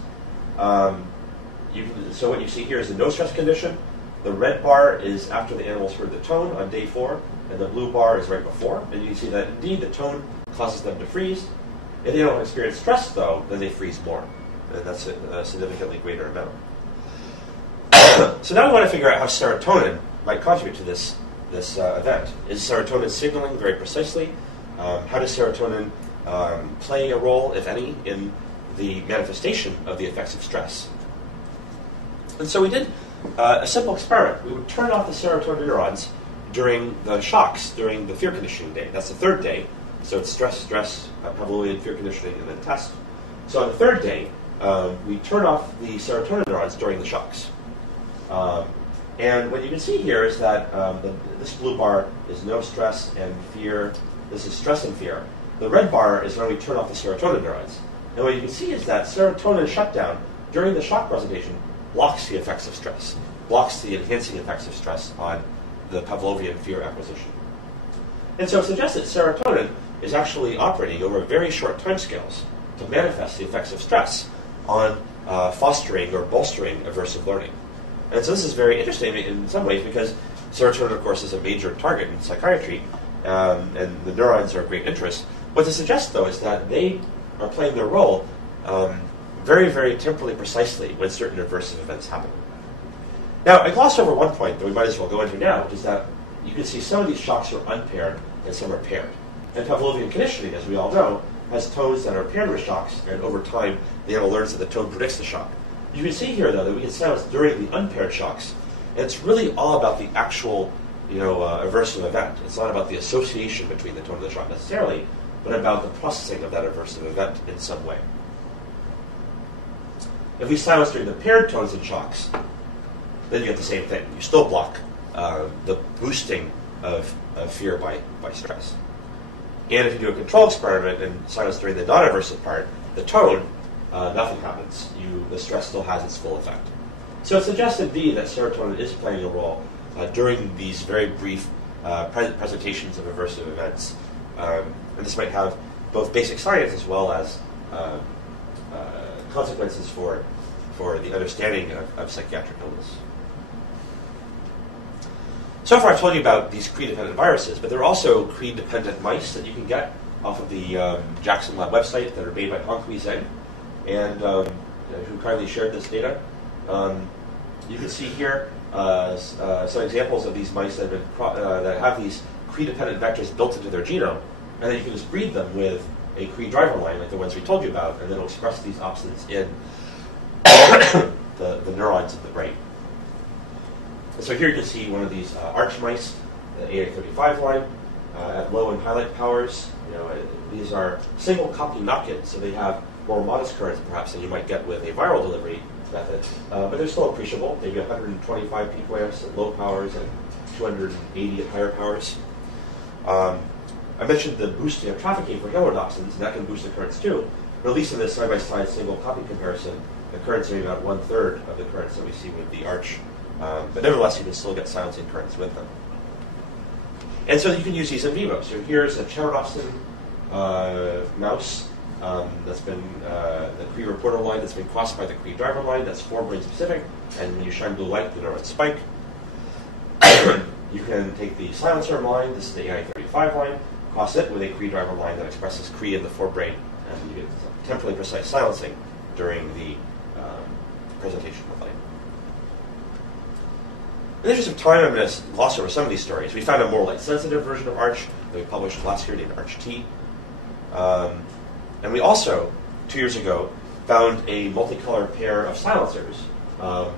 So what you see here is the no stress condition. The red bar is after the animals heard the tone on day 4, and the blue bar is right before. And you can see that indeed the tone causes them to freeze. If they don't experience stress, though, then they freeze more. And that's a significantly greater amount. So now we want to figure out how serotonin might contribute to this event. Is serotonin signaling very precisely? How does serotonin play a role, if any, in the manifestation of the effects of stress? And so we did a simple experiment. We would turn off the serotonin neurons during the shocks, during the fear conditioning day. That's the third day. So it's stress, Pavlovian fear conditioning, and then test. So on the third day, we turn off the serotonin neurons during the shocks. And what you can see here is that this blue bar is no stress and fear. This is stress and fear. The red bar is when we turn off the serotonin neurons. And what you can see is that serotonin shutdown during the shock presentation blocks the effects of stress, blocks the enhancing effects of stress on the Pavlovian fear acquisition. And so it suggests that serotonin is actually operating over very short timescales to manifest the effects of stress on fostering or bolstering aversive learning. And so this is very interesting in some ways because serotonin, of course, is a major target in psychiatry, and the neurons are of great interest. What this suggests, though, is that they are playing their role very, very temporally precisely when certain aversive events happen. Now, I glossed over one point that we might as well go into now, which is that you can see some of these shocks are unpaired and some are paired. And Pavlovian conditioning, as we all know, has tones that are paired with shocks, and over time, the animal learns that the tone predicts the shock. You can see here, though, that we get sounds during the unpaired shocks, and it's really all about the actual, aversive event. It's not about the association between the tone and the shock necessarily, but about the processing of that aversive event in some way. If we silence during the paired tones and shocks, then you get the same thing. You still block the boosting of fear by stress. And if you do a control experiment and silence during the non-aversive part, the tone, nothing happens. The stress still has its full effect. So it suggests indeed that serotonin is playing a role during these very brief presentations of aversive events. And this might have both basic science as well as consequences for the understanding of psychiatric illness. So far I've told you about these Cre-dependent viruses, but there are also Cre-dependent mice that you can get off of the Jackson Lab website that are made by Hongkui Zeng, and who kindly shared this data. You can see here some examples of these mice that have these Cre-dependent vectors built into their genome, and then you can just breed them with a Cre driver line like the ones we told you about, and then it'll express these opsins in the neurons of the brain. And so here you can see one of these arch mice, the AI35 line, at low and highlight powers. These are single copy knock-ins, so they have more modest currents perhaps than you might get with a viral delivery method, but they're still appreciable. Maybe 125 picoamps at low powers and 280 at higher powers. I mentioned the boosting of trafficking for channelrhodopsins, and that can boost the currents too. But at least in this side-by-side single copy comparison, the currents are about 1/3 of the currents that we see with the arch. But nevertheless, you can still get silencing currents with them. And so you can use these in vivo. So here's a channelrhodopsin mouse that's been, the Cre reporter line that's been crossed by the Cre driver line. That's forebrain specific. And when you shine blue light, the neurons spike. You can take the silencer line, this is the AI35 line, cross it with a Cre driver line that expresses Cre in the forebrain, and you get temporally precise silencing during the presentation of light. In the interest of time, I'm going to gloss over some of these stories. We found a more light-sensitive version of Arch that we published last year named Arch-T. And we also, 2 years ago, found a multicolored pair of silencers, a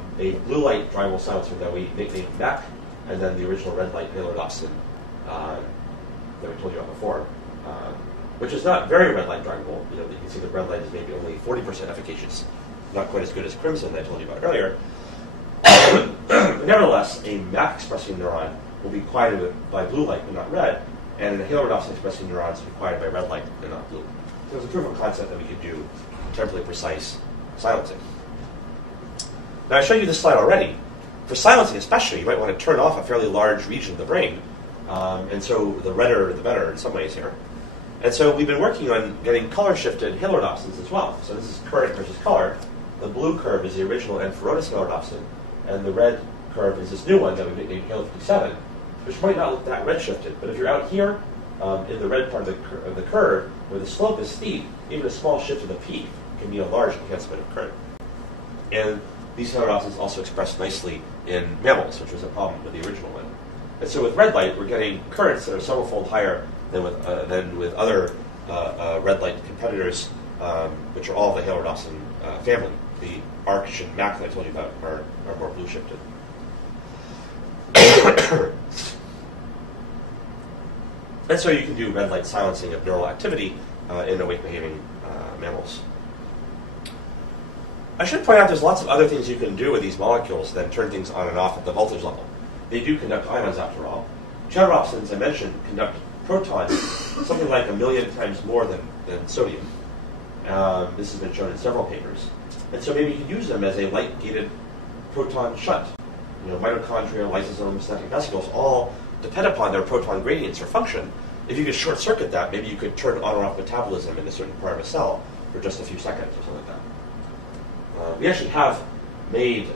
blue light drivable silencer that we nicknamed MEC, and then the original red light channelrhodopsin that we told you about before, which is not very red light drivable. You can see the red light is maybe only 40% efficacious, not quite as good as crimson that I told you about earlier. But nevertheless, a MAC expressing neuron will be quieted by blue light but not red, and a channelrhodopsin expressing neurons will be quieted by red light but not blue. So it's a proof of concept that we could do temporally precise silencing. Now I showed you this slide already. For silencing especially, you might want to turn off a fairly large region of the brain And so the redder, the better in some ways here. And so we've been working on getting color-shifted channelrhodopsins as well. So this is current versus color. The blue curve is the original infrared channelrhodopsin, and the red curve is this new one that we named Halo 57, which might not look that red-shifted. But if you're out here in the red part of the curve, where the slope is steep, even a small shift in the peak can be a large enhancement of current. And these channelrhodopsins also express nicely in mammals, which was a problem with the original one. And so with red light, we're getting currents that are several-fold higher than with other red light competitors, which are all the channelrhodopsin family. The arch and MAC that I told you about are more blue-shifted. And so you can do red light silencing of neural activity in awake-behaving mammals. I should point out there's lots of other things you can do with these molecules than turn things on and off at the voltage level. They do conduct ions, after all. Channelrhodopsins, I mentioned, conduct protons something like 1 million times more than sodium. This has been shown in several papers. And so maybe you can use them as a light-gated proton shunt. Mitochondria, lysosomes, synaptic vesicles all depend upon their proton gradients or function. If you could short-circuit that, maybe you could turn on or off metabolism in a certain part of a cell for just a few seconds or something like that. We actually have made,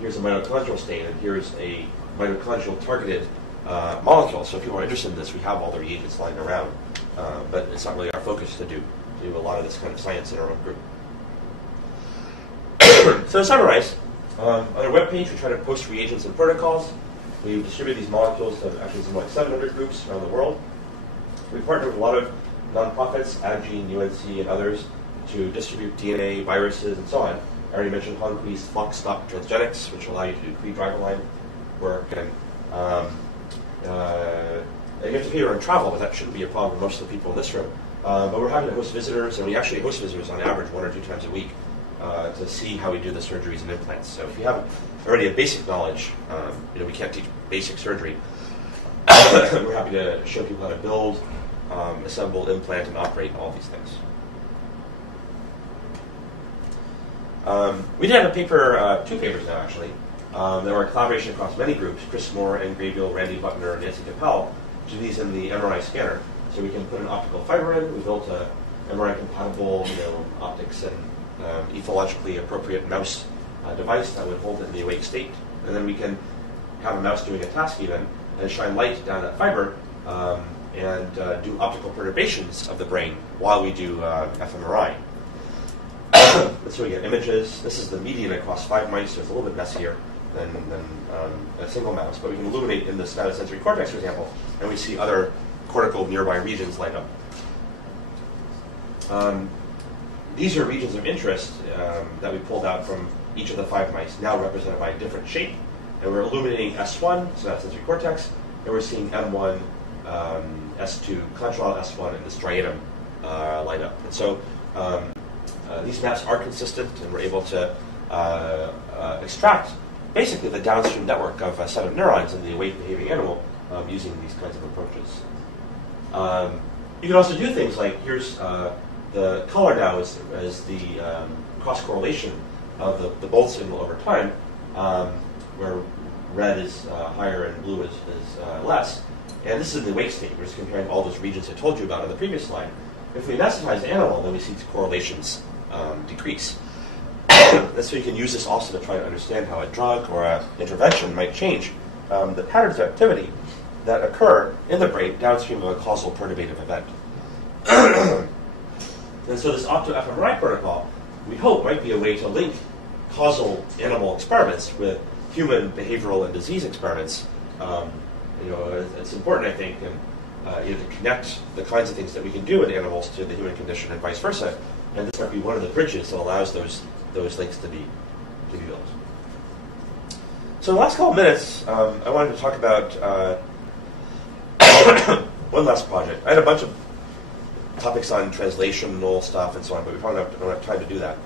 here's a mitochondrial stain, and here's a mitochondrial targeted molecule. So if people are interested in this, we have all the reagents lying around. But it's not really our focus to do a lot of this kind of science in our own group. So to summarize, on our webpage, we try to post reagents and protocols. We distribute these molecules to actually something like 700 groups around the world. We partner with a lot of nonprofits, Addgene, UNC, and others, to distribute DNA, viruses, and so on. I already mentioned Hongkui's Flux-Stop transgenics, which allow you to do Cre-driver line work. And you have to pay your own travel, but that shouldn't be a problem for most of the people in this room. But we're happy to host visitors, and we actually host visitors on average 1 or 2 times a week to see how we do the surgeries and implants. So if you have already a basic knowledge, we can't teach basic surgery. We're happy to show people how to build, assemble, implant, and operate all these things. We did have a paper, 2 papers now actually. There were a collaboration across many groups, Chris Moore, Ann Graybill, Randy Butner, and Nancy Capel, to do these in the MRI scanner. So we can put an optical fiber in. We built a MRI-compatible optics and ethologically appropriate mouse device that would hold it in the awake state. And then we can have a mouse doing a task even, and shine light down that fiber and do optical perturbations of the brain while we do fMRI. So we get images. This is the median across 5 mice, so it's a little bit messier than a single mouse. But we can illuminate in the somatosensory cortex, for example, and we see other cortical nearby regions light up. These are regions of interest that we pulled out from each of the 5 mice, now represented by a different shape. And we're illuminating S1, somatosensory cortex, and we're seeing M1, S2, contralateral S1, and this striatum light up. And so these maps are consistent, and we're able to extract basically the downstream network of a set of neurons in the awake-behaving animal using these kinds of approaches. You can also do things like, here's the color now is the cross-correlation of the both signal over time, where red is higher and blue is less. And this is in the awake state. We're just comparing all those regions I told you about on the previous slide. If we anesthetize the animal, then we see the correlations decrease. And so you can use this also to try to understand how a drug or an intervention might change the patterns of activity that occur in the brain downstream of a causal perturbative event. And so this Opto-fMRI protocol, we hope, might be a way to link causal animal experiments with human behavioral and disease experiments. It's important, I think, and to connect the kinds of things that we can do in animals to the human condition and vice versa. And this might be one of the bridges that allows those links to be built. So in the last couple of minutes, I wanted to talk about one last project. I had a bunch of topics on translational stuff and so on, but we probably don't have time to do that.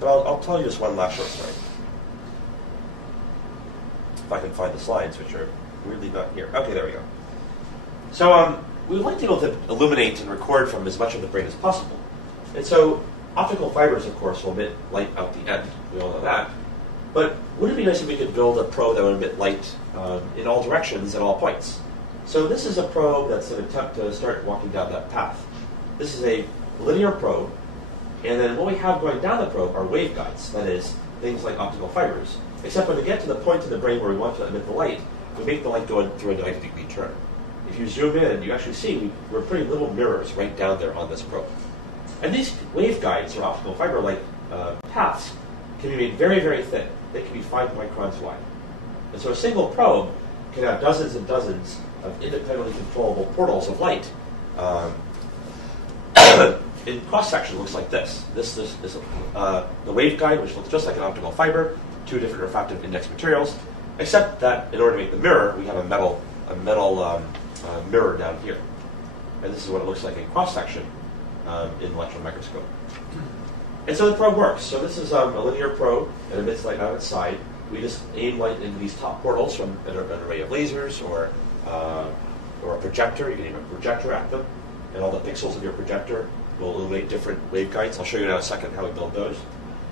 But I'll tell you just one last short story. If I can find the slides, which are weirdly not here. Okay, there we go. So we would like to be able to illuminate and record from as much of the brain as possible. And so optical fibers, of course, will emit light out the end. We all know that. But wouldn't it be nice if we could build a probe that would emit light in all directions at all points? So this is a probe that's an attempt to start walking down that path. This is a linear probe, and then what we have going down the probe are waveguides, that is, things like optical fibers. Except when we get to the point in the brain where we want to emit the light, we make the light go through a 90-degree turn. If you zoom in, you actually see we're putting little mirrors right down there on this probe. And these waveguides, or optical fiber-like paths, can be made very, very thin. They can be 5 microns wide. And so a single probe can have dozens and dozens of independently controllable portals of light. In cross-section, it looks like this. This is the waveguide, which looks just like an optical fiber, 2 different refractive index materials, except that in order to make the mirror, we have a metal mirror down here. And this is what it looks like in cross-section in the electron microscope. And so the probe works. So this is a linear probe. It emits light out of its side. We just aim light into these top portals from an array of lasers or a projector. You can aim a projector at them, and all the pixels of your projector will illuminate different waveguides. I'll show you in a second how we build those.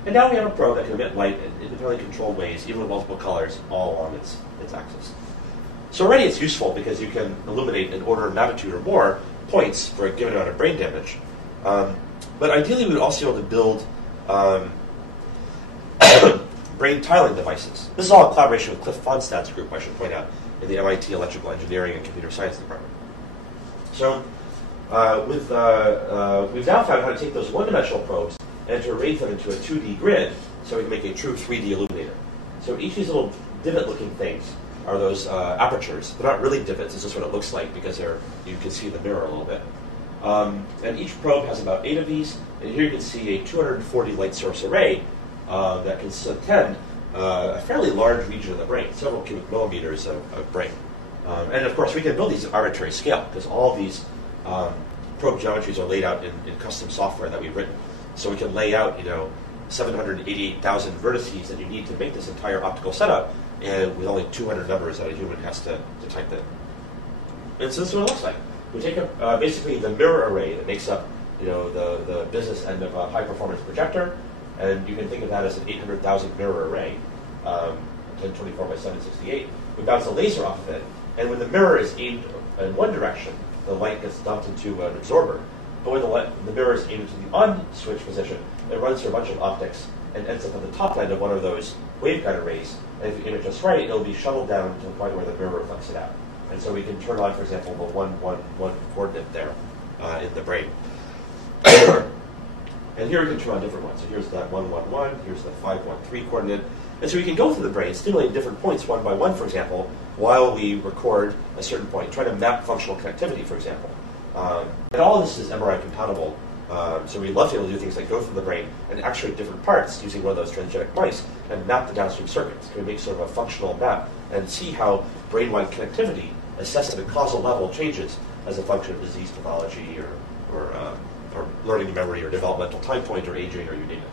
And now we have a probe that can emit light in independently controlled ways, even with multiple colors, all along its axis. So already it's useful because you can illuminate an order of magnitude or more points for a given amount of brain damage. But ideally, we would also be able to build brain tiling devices. This is all in collaboration with Cliff Fonstad's group, I should point out, in the MIT Electrical Engineering and Computer Science Department. So we've now found how to take those one-dimensional probes and to arrange them into a 2D grid so we can make a true 3D illuminator. So each of these little divot-looking things are those apertures. They're not really divots, it's just what it looks like because you can see the mirror a little bit. And each probe has about 8 of these, and here you can see a 240 light source array that can attend a fairly large region of the brain, several cubic millimeters of brain. And of course, we can build these at arbitrary scale because all of these probe geometries are laid out in custom software that we've written. So we can lay out, 788,000 vertices that you need to make this entire optical setup, and with only 200 numbers that a human has to type in. And so this is what it looks like. We take basically the mirror array that makes up, the business end of a high-performance projector, and you can think of that as an 800,000 mirror array, 1024 by 768. We bounce a laser off of it, and when the mirror is aimed in one direction, the light gets dumped into an absorber. But when the mirror is aimed into the on-switch position, it runs through a bunch of optics and ends up at the top end of one of those waveguide arrays. And if you aim it just right, it'll be shuttled down to the point where the mirror reflects it out. And so we can turn on, for example, the 111 coordinate there in the brain. And here we can turn on different ones. So here's that 111, here's the 513 coordinate. And so we can go through the brain, stimulating different points one by one, for example, while we record a certain point, trying to map functional connectivity, for example. And all of this is MRI compatible. So we'd love to be able to do things like go through the brain and actuate different parts using one of those transgenic mice and map the downstream circuits. Can we make sort of a functional map and see how brain-wide connectivity assessed at a causal level changes as a function of disease pathology or learning memory or developmental time point or aging or you name it.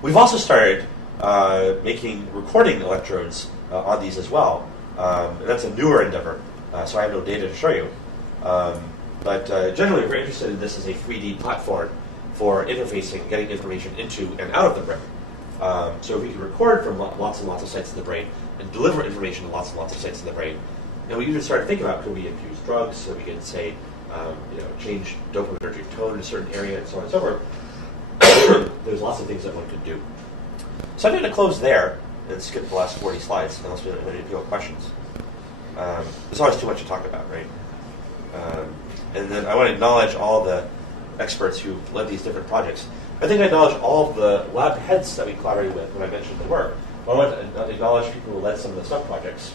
We've also started making recording electrodes on these as well. And that's a newer endeavor, so I have no data to show you. But generally, we're interested in this as a 3D platform for interfacing, getting information into and out of the brain. So if we can record from lots and lots of sites in the brain and deliver information to lots and lots of sites in the brain, and we even start to think about, could we infuse drugs so we can say, change dopaminergic tone in a certain area and so on and so forth. There's lots of things that one could do. So I'm going to close there and skip the last 40 slides unless we have any questions. There's always too much to talk about, right? And then I want to acknowledge all the experts who led these different projects. I think I acknowledge all of the lab heads that we collaborated with when I mentioned the work. But I want to acknowledge people who led some of the sub-projects.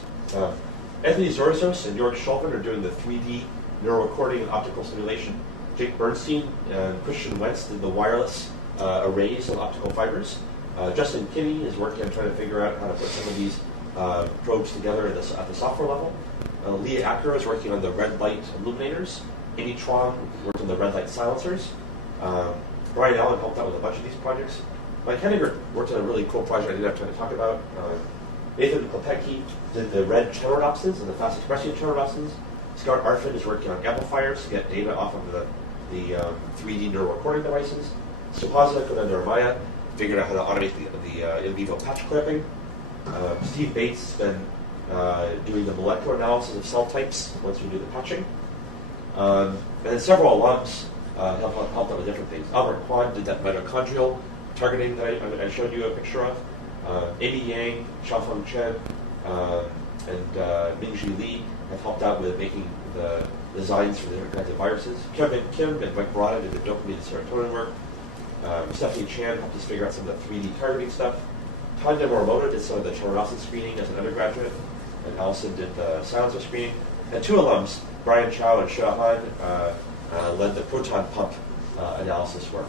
Anthony Zorzos and Jörg Schulven are doing the 3D neural recording and optical simulation. Jake Bernstein and Christian Wentz did the wireless arrays of optical fibers. Justin Kinney is working on trying to figure out how to put some of these probes together at the software level. Leah Acker is working on the red light illuminators. Amy Truong worked on the red light silencers. Brian Allen helped out with a bunch of these projects. Mike Henniger worked on a really cool project I didn't have time to talk about. Nathan Klepecki did the red channelrhodopsins and the fast expressing channelrhodopsins. Scott Arfin is working on amplifiers to get data off of the 3D neural recording devices. Suhasana Kundandaramaya figured out how to automate the in vivo patch clamping. Steve Bates has been doing the molecular analysis of cell types once we do the patching. And then several alums helped out with different things. Albert Kwan did that mitochondrial targeting that I showed you a picture of. Amy Yang, Xiaofeng Chen, and Mingji Li have helped out with making the designs for the different kinds of viruses. Kevin Kim and Mike Barada did the dopamine and serotonin work. Stephanie Chan helped us figure out some of the 3D targeting stuff. Tanya Morimoto did some of the channelrhodopsin screening as an undergraduate, and Allison did the silencer screening. And two alums, Brian Chow and Xia Han, led the proton pump analysis work.